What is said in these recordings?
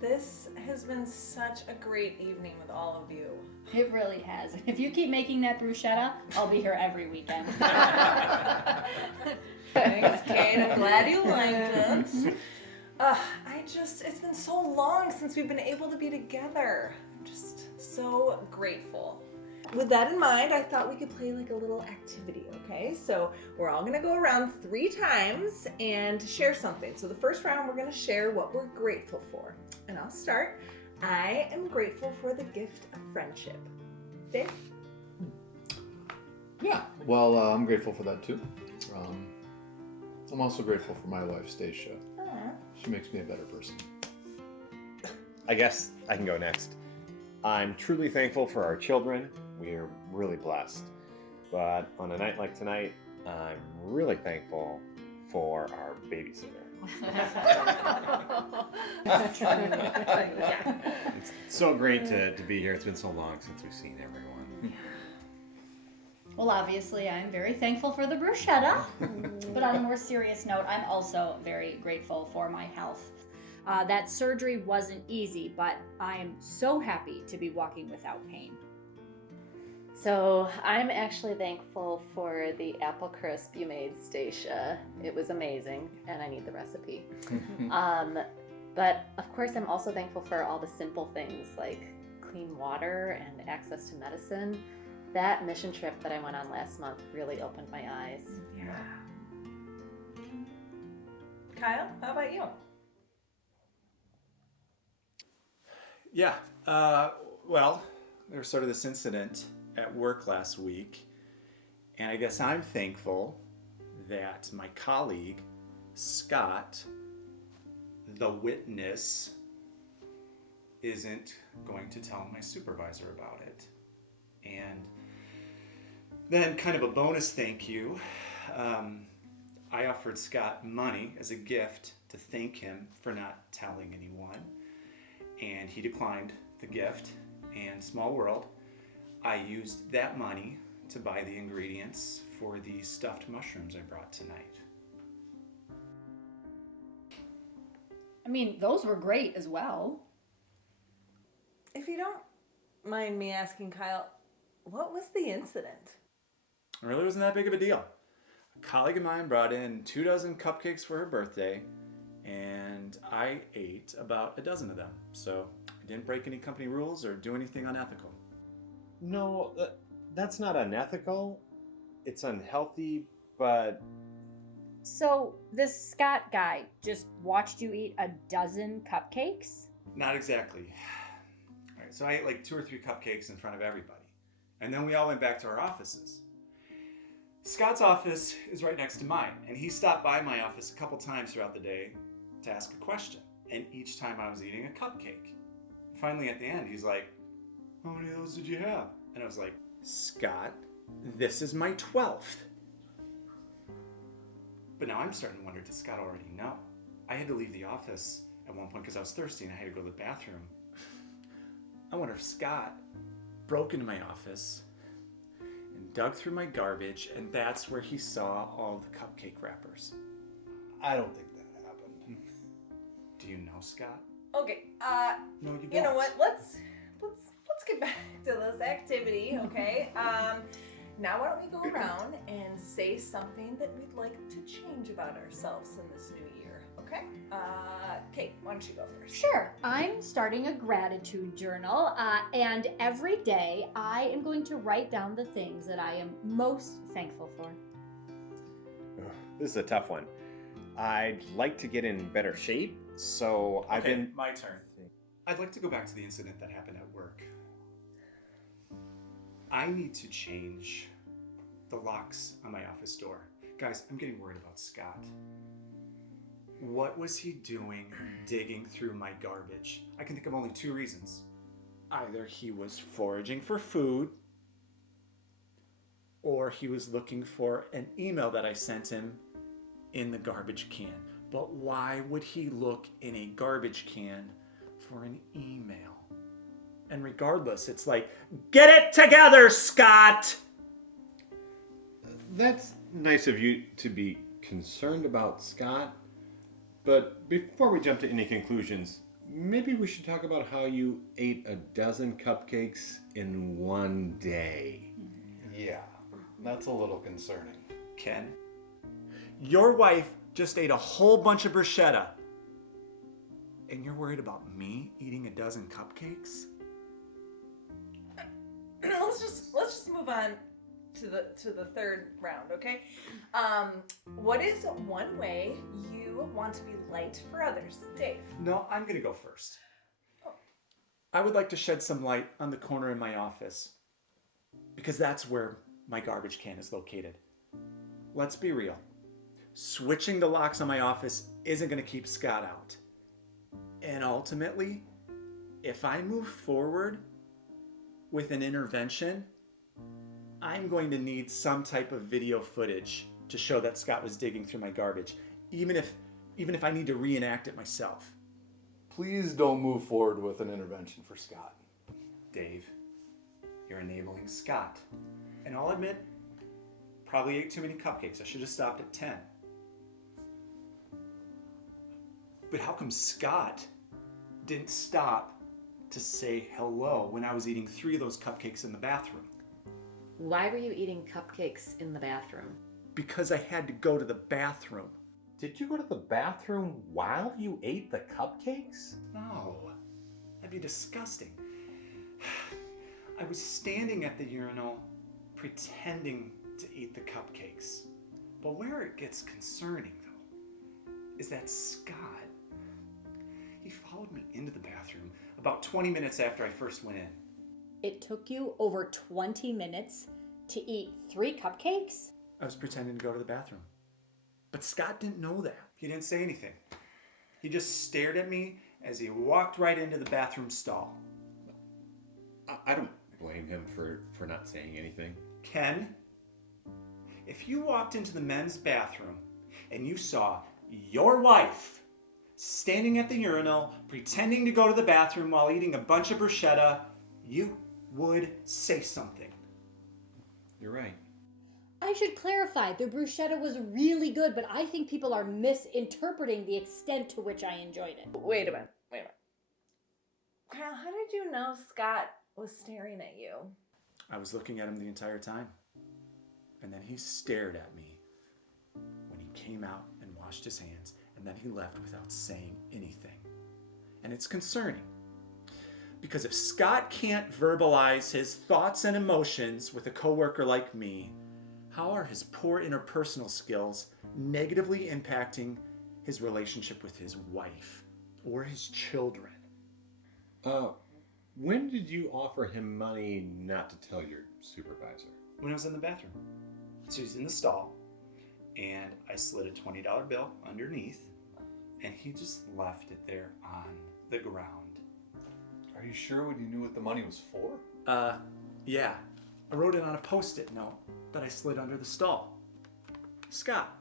This has been such a great evening with all of you. It really has. If you keep making that bruschetta, I'll be here every weekend. Thanks, Kate. I'm glad you liked it. It's been so long since we've been able to be together. I'm just so grateful. With that in mind, I thought we could play like a little activity, okay? So we're all gonna go around 3 times and share something. So the first round, we're gonna share what we're grateful for. And I'll start. I am grateful for the gift of friendship. Dave? Yeah, well, I'm grateful for that too. I'm also grateful for my wife, Stacia. She makes me a better person. I guess I can go next. I'm truly thankful for our children. We're really blessed. But on a night like tonight, I'm really thankful for our babysitter. It's so great to be here. It's been so long since we've seen everyone. Well, obviously, I'm very thankful for the bruschetta. But on a more serious note, I'm also very grateful for my health. That surgery wasn't easy, but I'm so happy to be walking without pain. So I'm actually thankful for the apple crisp you made, Stacia. It was amazing, and I need the recipe. But of course, I'm also thankful for all the simple things like clean water and access to medicine. That mission trip that I went on last month really opened my eyes. Yeah. Kyle, how about you? Yeah, well, there was sort of this incident at work last week, and I guess I'm thankful that my colleague, Scott, the witness, isn't going to tell my supervisor about it. And then kind of a bonus thank you, I offered Scott money as a gift to thank him for not telling anyone. And he declined the gift, and small world, I used that money to buy the ingredients for the stuffed mushrooms I brought tonight. I mean, those were great as well. If you don't mind me asking, Kyle, what was the incident? It really wasn't that big of a deal. A colleague of mine brought in 24 cupcakes for her birthday, and I ate about a dozen of them. So I didn't break any company rules or do anything unethical. No, that's not unethical. It's unhealthy, but... So this Scott guy just watched you eat a dozen cupcakes? Not exactly. All right, so I ate like 2 or 3 cupcakes in front of everybody. And then we all went back to our offices. Scott's office is right next to mine, and he stopped by my office a couple times throughout the day to ask a question. And each time I was eating a cupcake. Finally at the end, he's like, "How many of those did you have?" And I was like, "Scott, this is my 12th. But now I'm starting to wonder, does Scott already know? I had to leave the office at one point because I was thirsty and I had to go to the bathroom. I wonder if Scott broke into my office and dug through my garbage, and that's where he saw all the cupcake wrappers. I don't think that happened. Do you know Scott? Okay, No, you don't. you know what? Let's get back to this activity, okay? Now why don't we go around and say something that we'd like to change about ourselves in this new year, okay? Kate, why don't you go first? Sure. I'm starting a gratitude journal, and every day I am going to write down the things that I am most thankful for. This is a tough one. I'd like to get in better shape, so I've Okay, been... my turn. I'd like to go back to the incident that happened at work. I need to change the locks on my office door. Guys, I'm getting worried about Scott. What was he doing digging through my garbage? I can think of only 2 reasons. Either he was foraging for food, or he was looking for an email that I sent him in the garbage can. But why would he look in a garbage can for an email? And regardless, it's like, get it together, Scott! That's nice of you to be concerned about Scott, but before we jump to any conclusions, maybe we should talk about how you ate a dozen cupcakes in one day. Yeah, that's a little concerning. Ken, your wife just ate a whole bunch of bruschetta. And you're worried about me eating a dozen cupcakes? let's just move on to the third round, okay? What is one way you want to be light for others? Dave. No, I'm gonna go first. I would like to shed some light on the corner in my office because that's where my garbage can is located. Let's be real. Switching the locks on my office isn't gonna keep Scott out. And ultimately, if I move forward with an intervention, I'm going to need some type of video footage to show that Scott was digging through my garbage, even if I need to reenact it myself. Please don't move forward with an intervention for Scott. Dave, you're enabling Scott. And I'll admit, probably ate too many cupcakes. I should have stopped at 10. But how come Scott didn't stop to say hello when I was eating 3 of those cupcakes in the bathroom? Why were you eating cupcakes in the bathroom? Because I had to go to the bathroom. Did you go to the bathroom while you ate the cupcakes? No, that'd be disgusting. I was standing at the urinal pretending to eat the cupcakes. But where it gets concerning, though, is that Scott, he followed me into the bathroom about 20 minutes after I first went in. It took you over 20 minutes to eat 3 cupcakes? I was pretending to go to the bathroom. But Scott didn't know that. He didn't say anything. He just stared at me as he walked right into the bathroom stall. I don't blame him for not saying anything. Ken, if you walked into the men's bathroom and you saw your wife standing at the urinal pretending to go to the bathroom while eating a bunch of bruschetta, you would say something. You're right. I should clarify, the bruschetta was really good, but I think people are misinterpreting the extent to which I enjoyed it. Wait a minute. Kyle, how did you know Scott was staring at you? I was looking at him the entire time. And then he stared at me when he came out and washed his hands, and then he left without saying anything. And it's concerning. Because if Scott can't verbalize his thoughts and emotions with a coworker like me, how are his poor interpersonal skills negatively impacting his relationship with his wife or his children? When did you offer him money not to tell your supervisor? When I was in the bathroom. So he's in the stall, and I slid a $20 bill underneath, and he just left it there on the ground. Are you sure when you knew what the money was for? Yeah. I wrote it on a Post-it note that I slid under the stall. Scott,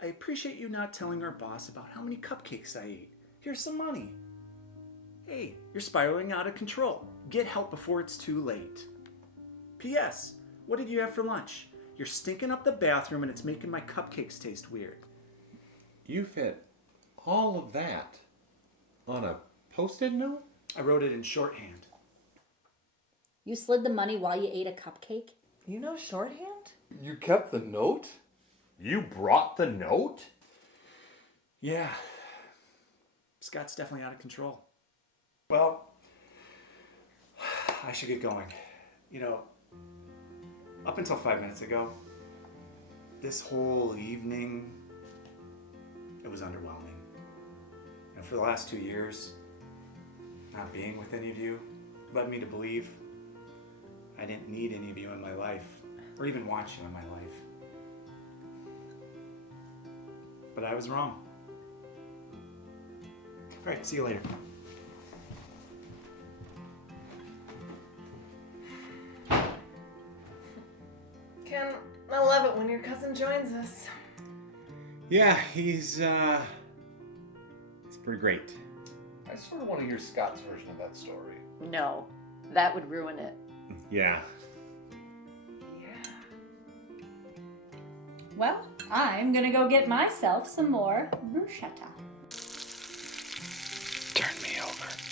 I appreciate you not telling our boss about how many cupcakes I ate. Here's some money. Hey, you're spiraling out of control. Get help before it's too late. P.S. What did you have for lunch? You're stinking up the bathroom and it's making my cupcakes taste weird. You fit all of that on a Post-it note? I wrote it in shorthand. You slid the money while you ate a cupcake? You know shorthand? You kept the note? You brought the note? Yeah. Scott's definitely out of control. Well, I should get going. You know, up until 5 minutes ago, this whole evening, it was underwhelming. And for the last 2 years, not being with any of you led me to believe I didn't need any of you in my life, or even want you in my life. But I was wrong. All right, see you later. Ken, I love it when your cousin joins us. Yeah, he's pretty great. I sort of want to hear Scott's version of that story. No, that would ruin it. Yeah. Well, I'm gonna go get myself some more bruschetta. turn me over.